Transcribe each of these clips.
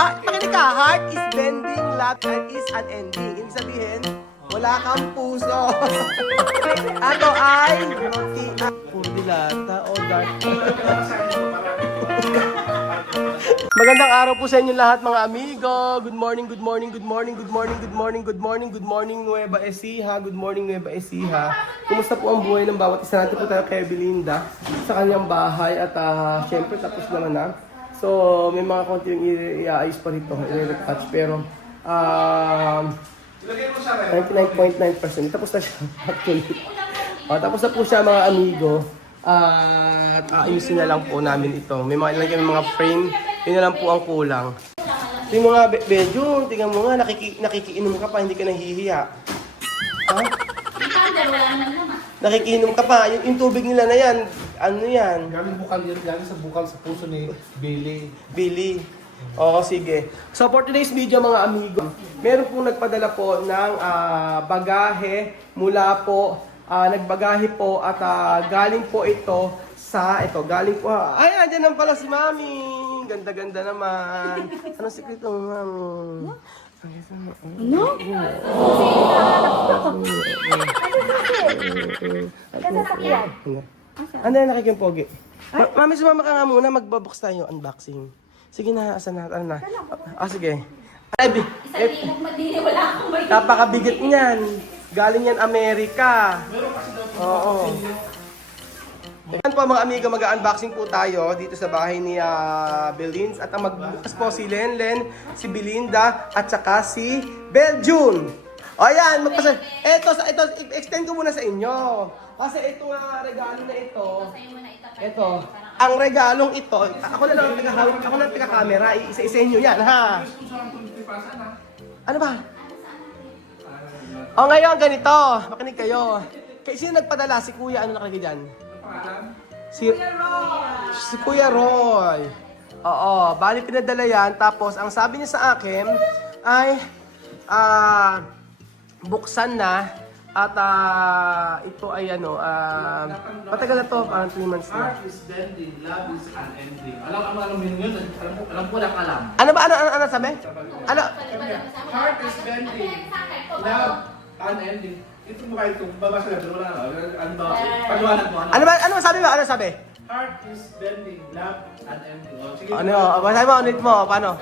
Makinig ka, heart is bending, love is unending. Ibig sabihin, wala kang puso. Ako ay puro dilata o dark. Magandang araw po sa inyo lahat mga amigo. Good morning, good morning, good morning, good morning, good morning, good morning, good morning Nueva Ecija. Good morning Nueva Ecija. Kumusta po ang buhay ng bawat isa? Natin po tayo kay Belinda sa kanyang bahay at syempre tapos naman na. So may mga konti yung i-aayos pa rito, i-retouch pero 99.9% tapos na siya actually. Tapos na po siya mga amigo. At ayusin na lang po namin ito. May mga ilang mga frame. Yun na lang po ang kulang. Yung mga bedyo, tingnan mo nga, nakikiinom ka pa, hindi ka nahihiya. Ha? Nakikiinom ka pa, yung tubig nila na yan, ano yan? Galing bukal yan, galing sa bukal sa puso ni Billy. Oo, sige. So for today's video mga amigo, meron pong nagpadala po ng bagahe mula po, nagbagahe po at galing po ito sa, galing po, ay, andyan naman pala si Mami. Ganda-ganda naman. Anong sikreto mo, Mami? Ano? Ano yung nakikimpogi? Mami, sumama ka nga muna, magbabox tayo, unboxing. Sige na, asan na, ano na? Sige. Ay, Wala akong may... napakabigat niyan. Galing yan Amerika. Oo. Yan po mga amiga, mag-unboxing po tayo dito sa bahay ni Belins. At ang magbukas po si Lenlen, si Belinda, at saka si Beljun. O yan, ito, extend ko muna sa inyo. Kasi ito nga regalo na ito. Ang regalong ito, ako na lang ang taga-hawak, ako na ang taga-camera, isa-isa nyo yan, ha? Ano ba? O ngayon, ganito, makinig kayo. Sino nagpadala? Si Kuya, ano nakalagay dyan? Si Kuya Roy. Oo, bali pinadala yan. Tapos, ang sabi niya sa akin ay buksan na. At ito ay matagal na to, parang 3 months na. Heart is bending, love is unending. Alam yun. Alam ko lang alam. Ano ba? Ano sabi? Ano? Heart is bending, love unending. Ito mo kayo itong babasa lang, pero wala na. Ano ba? Paliwanag mo. Ano sabi ba? Ano sabi? Heart is bending, love unending. Sige. Ano? Basahin mo, ulit mo. Paano?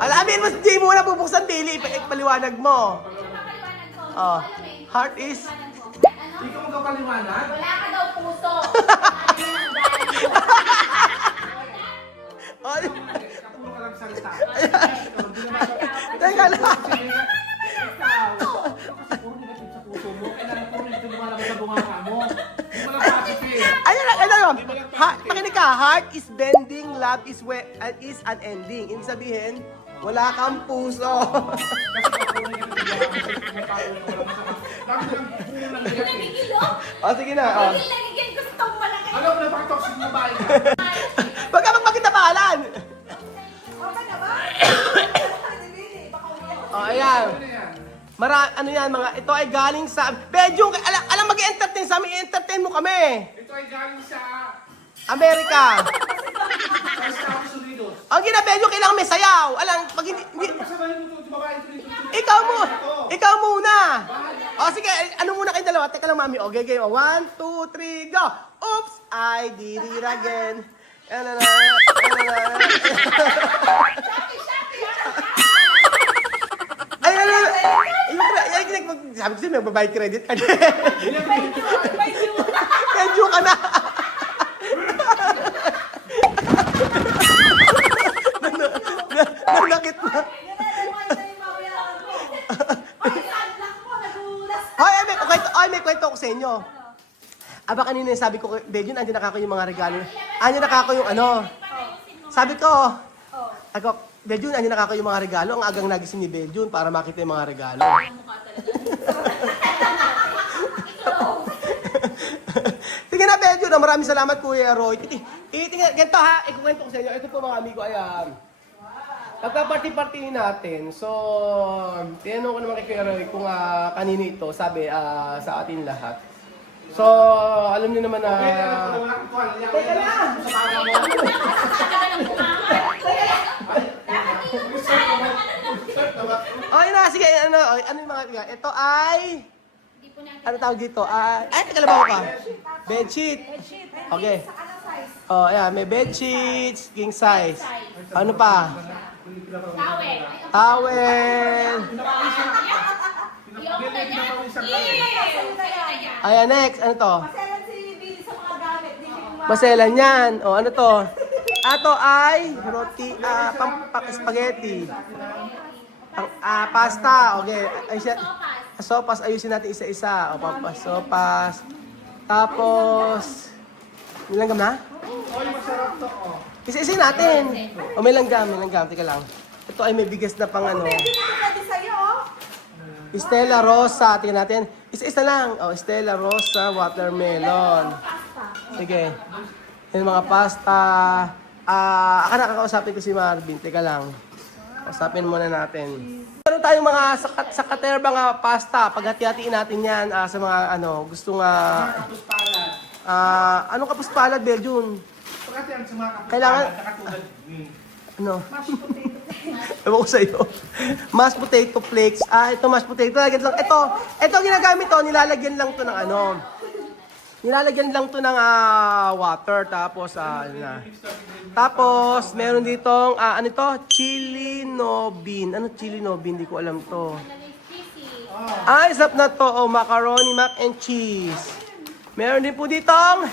Alamin mo, di mo na bubuksan, Billy. Paliwanag mo. Oh. Heart is... Ikaw mo kapaliwanag? Wala ka daw puso. Kapuro ka lang salita. Teka lang. Makinig ka, heart is bending, love is unending. Ibig sabihin, wala kang puso. Sige na. Hindi nagiging gusto mo lang. Alam mo na pakitoxic mo ba? Wag ka magpakitapalan. Okay na ba? Ayan. Ano yan, ito ay galing sa... Bedyong, alam mag-entertain sa amin, entertain mo kami. Ito ay galing sa Amerika. Estados Unidos. Ang ginabedyong kailangan may sayaw. Alam, pag hindi... Pasabahin mo ito, babae ito dito. Ikaw muna. O sige, ano muna kayong dalawa? Teka lang, Mami. O, game. 1, 2, 3, go. Oops, I did it again. Sabi ko sa'yo, may babayad credit ka. Medyo ka na. Nanakit na. May kwento ko sa inyo. Aba kanina sabi ko, Bejun, andyan nakako yung mga regalo. Andyan nakako yung Sabi ko, Bejun, andyan nakako yung mga regalo. Ang agang nagising ni Bejun para makita yung mga regalo. Sige na, Bejun. Maraming salamat, Kuya Roy. Ganito ha, ikukwento ko sa inyo. Ito po mga amigo, ayan. Pagka-party-party natin, so, tinanong ko naman kay Kuya Roy kung kanino ito, sabi sa atin lahat. So, alam niyo naman na... Teka na! Sir naman. Sir naman. Okay na, sige, ano yung mga, ito ay, Hindi po natin. ano tawag dito? Ay, teka lang ka. Bedsheet. Okay. Sa ano size? Oh, ayan, may bedsheets, king size. Ano pa? Towel. Towel. Yung kanya. Yeah! Ayan, next, ano to? Maselan si Billy sa mga gamit. Hindi ko Maselan yan. O, ano to? Ato ay roti, spaghetti. Pasta. Okay. Ay, siya. Sopas, ayusin natin isa-isa. O, pampasopas. Tapos, may langgam na? Oy, masarap to. Oh. Isa-isa natin. O, may langgam. Teka lang. Ito ay may bigas na pang ano. pwede sa'yo, oh. Stella Rosa. Tingnan natin. Isa-isa lang. O, Stella Rosa, watermelon. Sige. Yan mga pasta. Nakakausapin ko si Marvin. Teka lang. Kausapin muna natin. Meron tayong mga sakater mga pasta. Paghati-hatiin natin yan sa mga ano, gusto nga... Kapus palad. Anong kapus palad, Belgium? Pagkati ang sa mga kapus Kailangan- palad, nakatulad ni... Ano? Ewan ko sa'yo. Mashed potato flakes. Ito mashed potato. Lagyan lang. Ito ginagamit to. Nilalagyan lang to ng ano. Nilalagyan lang to ng water. Tapos, na. Tapos, meron ditong, ano to? Chili no bean. Ano chili no bean? Hindi ko alam to. Isap na to. Oh, macaroni, mac and cheese. Meron din po ditong,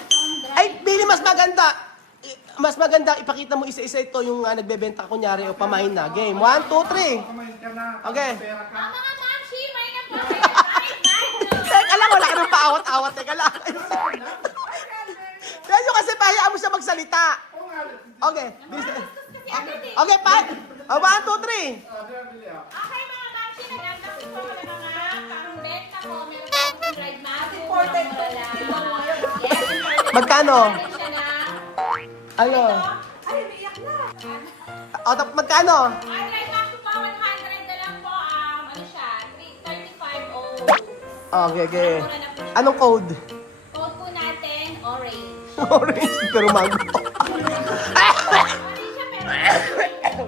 ay, Billy, mas maganda. Mas maganda, ipakita mo isa-isa ito yung nagbebenta kunyari o pamain na. Game. 1, 2, 3. Kumain ka na. Okay. Pera ka. Ang mga manchi, may na po. Teka lang, wala ka nang paawat-awat. Teka lang. Medyo kasi pahiya mo siya magsalita. Oo nga. Okay. Okay, pa. 1, 2, 3. Okay, mga manchi, nagandang po ng mga pang-benta po. Meron po akong dried mango. Imported po. Yes, imported. Magkano? Meron siya na. Ano? Ay, umiiyak na. Magkano? Ang dried mango po, 100 na lang po. Ano siya, 35 o... Okay. Anong code? Code po natin, orange. Orange, pero mango. Orange siya, pero...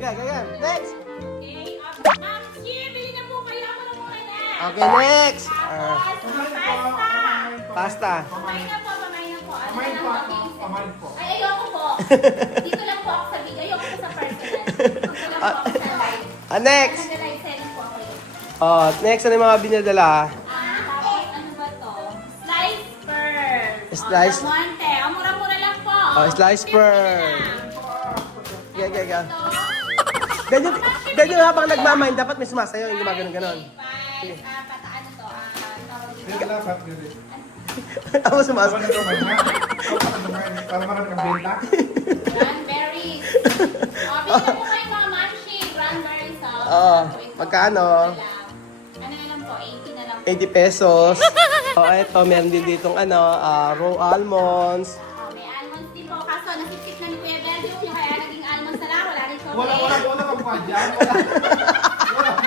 Okay. Next. Okay, ma'am, sige, bili na po kayo. Ako na muna na. Okay, next. Tapos, pasta. Pasta. Pamain na po. Ano Pamain na po. lang po, Pamain po. Ay, ayoko po. Dito lang po ako sa video. Ayoko po sa personal. Dito lang po ako sa live. Next. Nag-live selling po ako. Next, ano yung mga binadala? Tapos, ano ba to? Slice pearl. Slice. Del Monte. Mura-mura lang po. Slice 50 pearl. lang. Okay. Ito. Ganyan habang nagmamain, dapat may sumasayo, yung gumagano-ganon. Five. Pataan to. Tawag dito. Hindi dapat ganun. Tapos sumasayo. Dapat nagkamay nga. Para marami kang benta. Cranberries. Bili na po kayo mga manchi. Cranberries. Magkano? Ano na lang po? 80 na lang po. 80 pesos. Eto, meron din ditong raw almonds. May almonds din po. Kaso nasipit na ni Kuya Belgium. Kaya naging almonds na lang. Wala rin chocolate. Wala kang pa dyan. Wala ba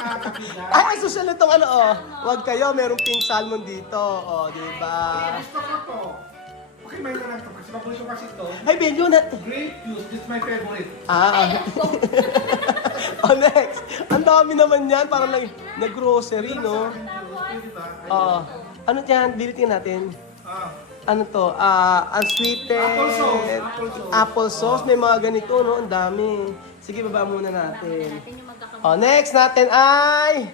nakakapida? Ay, susunod tong Huwag kayo, merong pink salmon dito. Di ba? Gusto ko to. Okay, may na lang to. Kasi paborito kasi to. Ay, Benjo, na... Grape juice. This is my favorite. Next. Ang dami naman yan. Parang nag-grocery, no? Diba? Ano yan? Bilitin natin. Ano to? Unsweetened. Apple sauce. Apple sauce. May mga ganito, no? Ang dami. Sige, baba muna natin. Natin yung magkakabit. Next natin ay...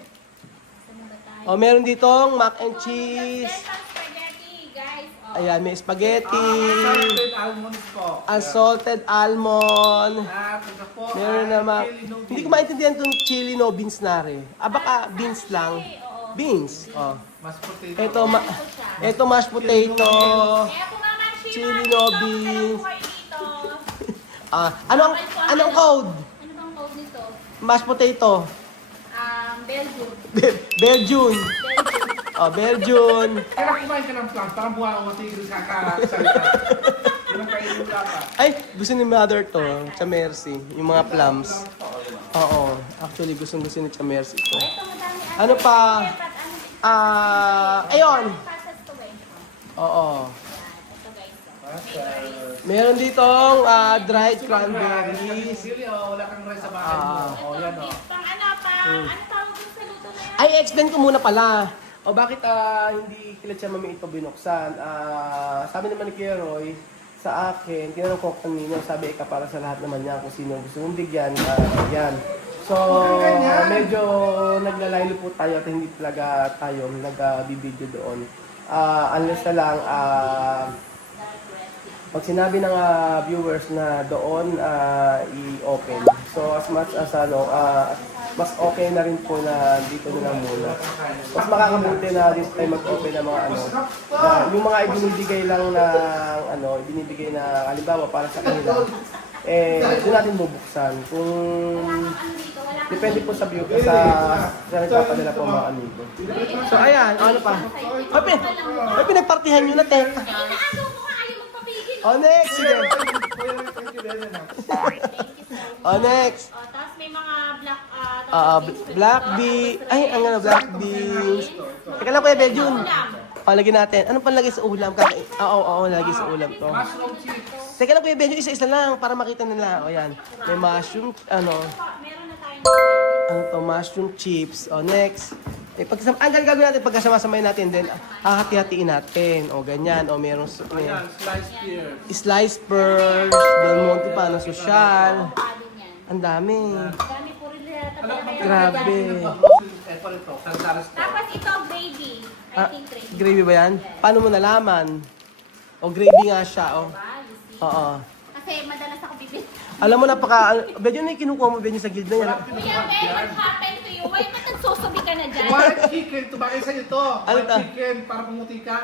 Saan ba tayo? meron ditong mac and cheese. Spaghetti, guys. Ayan, may spaghetti. Salted almonds po. Unsalted almond. At ito po. Meron naman. chili no Hindi ko beans. maintindihan itong chili no beans na rin. Baka beans lang. Beans. Mas potato. Ito mashed potato. Kaya po mga manchi, Chili mga no dito, beans. dalawa po kayo dito. Anong code? Ano bang code nito? Mashed potato. Belgium. Belgian. Belgium. Belgian. Kaya kumain ka ng plants, parang buha ko matigil sa kakasalita. Yun ang kainin mo dapat. Ay, gusto ni mother to. Cha Mercy. Yung mga plums. Oo. Actually, gusto ni Cha Mercy to. Ito, madami. Ano pa? Ayun. Pasas to, eh. Oo. Ito, guys. Meron ditong dried cranberries. Really, wala kang rice sa bahay mo. Yan o. Pang ano tawag dun sa luto na yan? Ay, explain ko muna pala. O bakit hindi kila siya mami ito binuksan? Sabi naman ni Kuya Roy, sa akin, tinanong ko kanina, sabi ika para sa lahat naman niya kung sino gusto mong bigyan, yan. So, medyo naglalaylo po tayo at hindi talaga tayo nag-bibideo doon. Unless na lang, pag sinabi ng viewers na doon i-open. So, as much as mas okay na rin po na dito na lang muna. Mas makakabuti na dito tayo mag-open ng mga yung mga ibinibigay lang ng ibinibigay na halimbawa para sa kanila, doon natin bubuksan. Kung depende po sa viewer, sa nagpapadala po mga amigo. So, ayan, ano pa? Ay, pinagpartihan nyo na, te. Inaagaw ko nga ayaw magpapigil. O, next, sige. O, next. O, tapos may mga Black beans. Ay, ang ano, black beans. Teka lang, Kuya Bejun. Lagyan natin. Anong panlagay sa ulam? Oo, lagay sa ulam to. Mushroom chips. Teka lang, Kuya Bejun, isa-isa lang para makita nila. O, yan. May mushroom, Meron na tayo. mushroom chips. O, next. Ang gagawin natin, pagkasama-samay natin din, hahati-hatiin natin. O, ganyan. O, meron Ayan, sliced pears. sliced pears, Del Monte pa, ng social. Ang dami. Dami po rin nila Alam mo, Grabe. ito, sandalas to. Tapos ito, gravy. I think gravy. Gravy ba yan? Paano mo nalaman? O, gravy nga siya. O. Oo. Kasi madalas ako bibili. Alam mo, Bedyo na yung kinukuha mo, Bedyo, sa guild na yan. Kuya Ben, what happened to you? Why ba't nagsusubi ka na dyan? White chicken, ito bagay sa'yo to. Ano White to? chicken, para pumuti ka.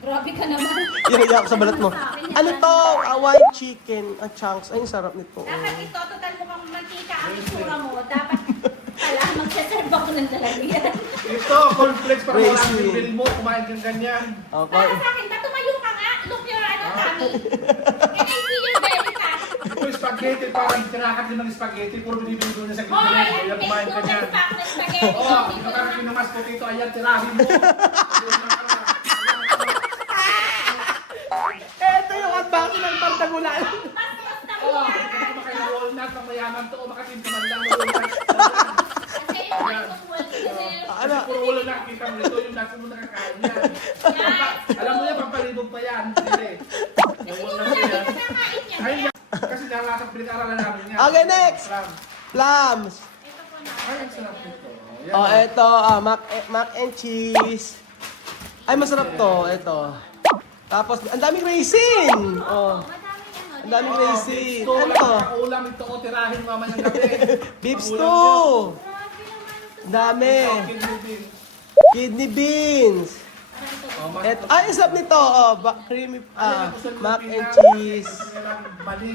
Grabe ka naman. Iyak sa balat mo. Ano to? White chicken. Ang chunks. Ay, ang sarap nito. Dapat ito, total mukhang mantika ang itsura mo. Dapat pala, magsaserve ako ng dalagyan. Ito, cornflakes para Raisin. walang bibili mo, kumain kang ganyan. Okay. Para sa akin, tumayo ka nga. Look your tummy. And I see your belly fat. Ito spaghetti, parang tinakat din ng spaghetti, puro binibili doon niya sa Oh, gilid. ayan, Kaya may kumain ka niyan. noodles pa ako ng spaghetti. Oo, ito ka rin ng mas potato, ayan, tirahin mo. Eto yung unboxing ng Partagulan. Basta Oo, mo yan. ito kumakain ng walnut, ang mayaman to, makatin ka man lang ng walnut. Kasi yung isang world kasi. Ano? Puro ulo nakikita mo nito, yung nasa mo nakakain yan. Alam mo yan, pampalibog pa yan. Hindi. Yung walnut Hindi yan. ko nakain yan. Ayun yan. Kasi nasa pinag-aralan namin yan. Okay, next. Ram. Plums. Ito po na. Ay, ang sarap nito. Yan. Oh, eto. Mac and cheese. Ay, masarap to. Eto. Tapos, ang daming raisin. Oh. Madaming ano. Ang daming raisin. Ito, Ano wala to? kang ulam ito, o tirahin mamayang gabi. Beef Ang stew. ulam Grabe naman ito. Ang dami. yan. Kidney beans. Kidney beans. Oh, mas- Et, ay, ang sarap nito. Oh, creamy, Ayan, gusto mo mac peanut, and cheese. gusto mo lang mali.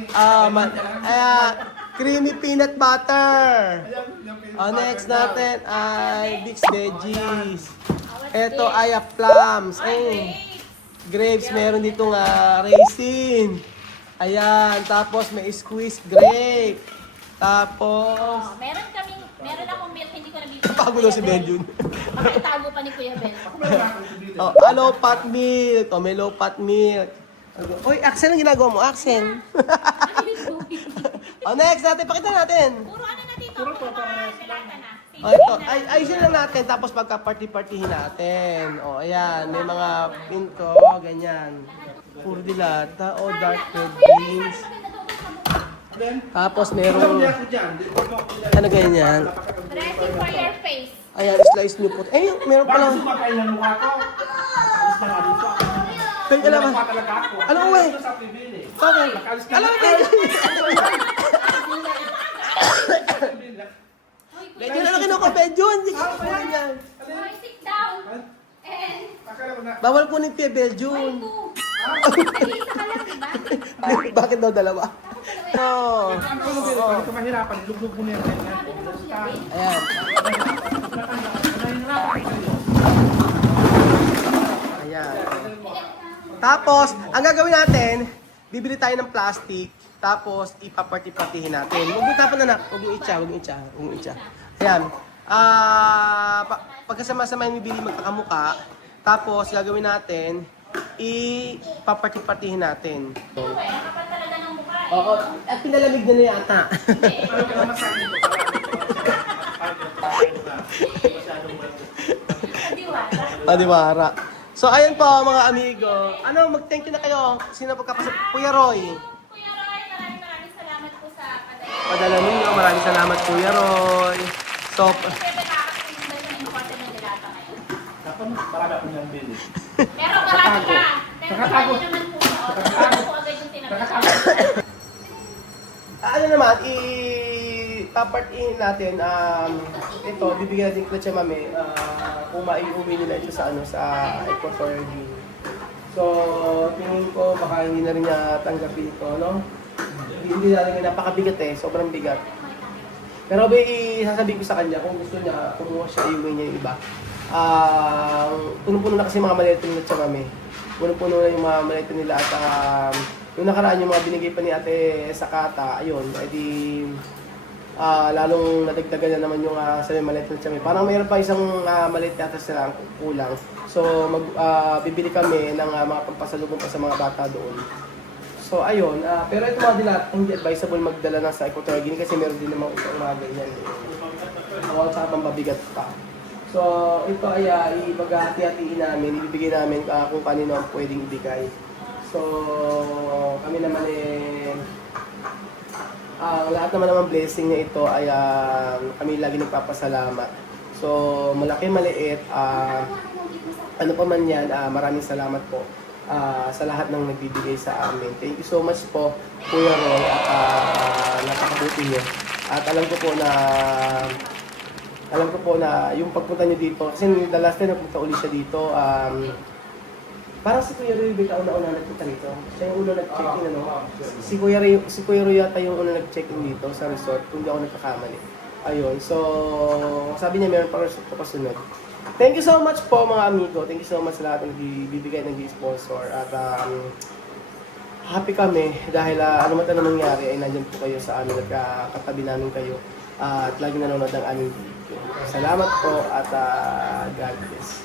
Creamy peanut butter. Ayan, yung peanut Oh, butter next daw. natin ay mixed veggies. Ito ay plums. Ay, grapes. Meron dito nga raisin. Ayan. Tapos may squeezed grape. Tapos, Oh, meron akong milk, hindi ko nabibili. pago daw si Benjun. Makitago pa ni Kuya Ben. Ako meron ako ito dito. Oh, low fat milk. Oh, may low fat milk. Uy, Axel, ang ginagawa mo? Axel. Oh, next natin. Pakita natin. Puro ano na dito, Puro puro to, mga parehas delata na. Oh, ito. Ayusin lang natin. Tapos pagka-party-partihin natin. Oh, ayan. May mga pinto. Ganyan. Puro dilata. Oh, dark red beans. Then, Tapos alam merong, niya ako dyan. ano ganyan. Dressing for your face. Ayan, slice nyo po. Eh, meron Bakit pala. sumakain ng mukha ko? Alis na nga dito. Pwede alam. Mukha talaga ako. Ano, uwe? Ito sa pibili. Bakit? Nakalis ka Alam na. mo, Medyo na kinuha ko, Medyo. Hindi ko yan. Boy, sit down. And, Akala ko na. Bawal kunin Pia why Belgium. two? Nag-iisa ka lang, diba? Bakit daw dalawa? No. Ano ka mahirapan? Luglog mo na yan. Grabe naman Kuya Ben. Ayan. Ayan. Tapos, ang gagawin natin, bibili tayo ng plastic, tapos ipaparty-partihin natin. Huwag mo tapan na, huwag mo itcha, huwag mo itcha, huwag mo itcha. Ayan. Pagkasama-sama yung bibili magkakamuka, tapos gagawin natin, ipapati-patihin natin. Ito eh, ang kapal talaga ng mukha eh. Oo, at pinalamig na na yata. Ano ka naman sa akin? Kadiwara. Adiwara. So, ayun po mga amigo. Ano, mag-thank you na kayo. Sino pagkapasok? Kuya Roy. Kuya Roy, maraming salamat po sa padala. Padala ninyo. Maraming salamat, Kuya Roy. So, Siyempre nakakatulong ba sa important na dilata ngayon? Dapat marami akong niyang bili. Pero marami ka. Pero Nakatago. marami naman po sa oras. Ano po agad yung tinatawag? ano naman, i-part-in natin, ito, bibigyan natin kila Tia Mami, kung maiuwi nila ito sa, sa Equatorial Guinea. So, tingin ko, baka hindi na rin niya tanggapin ito, no? Hindi na rin napakabigat sobrang bigat. Pero sasabihin ko sa kanya, kung gusto niya, kumuha siya, iuwi niya yung iba. Puno-puno na kasi mga maleta nila Tia Mami. Puno-puno na yung mga maleta nila at yung nakaraan yung mga binigay pa ni Ate Sakata, ayun, edi lalong nadagdagan na naman yung sa maleta ng Tia Mami. Parang mayroon pa isang maleta yata sila kulang. So bibili kami ng mga pampasalubong pa sa mga bata doon. So ayun, pero ito mga dilat, hindi advisable magdala na sa Equatorial Guinea kasi meron din namang isang mga ganyan. O saka pambabigat pa. So ito ay ibagahati-hatiin namin, ibibigay namin kung kanino ang pwedeng ibigay. So kami naman ang lahat naman blessing na ito ay kami lagi nagpapasalamat. So malaki maliit, ano pa man yan, maraming salamat po sa lahat ng nagbibigay sa amin. Thank you so much po, Kuya Roy, at napakabuti niyo. At alam ko po na yung pagpunta niyo dito, kasi the last time nagpunta uli siya dito, parang si Kuya Roy bitaw na una nagpunta dito. Siya yung una nag-check-in, ano? Si Kuya Roy yata yung una nag-check-in dito sa resort, kung di ako nagkakamali. Ayun, so sabi niya meron pa resort pa kasunod. Thank you so much po mga amigo. Thank you so much sa lahat ng bibigay ng sponsor. At happy kami dahil ano man na nangyari ay nandiyan po kayo sa amin at katabi namin kayo. At lagi nanonood ng aming video. Salamat po at God bless.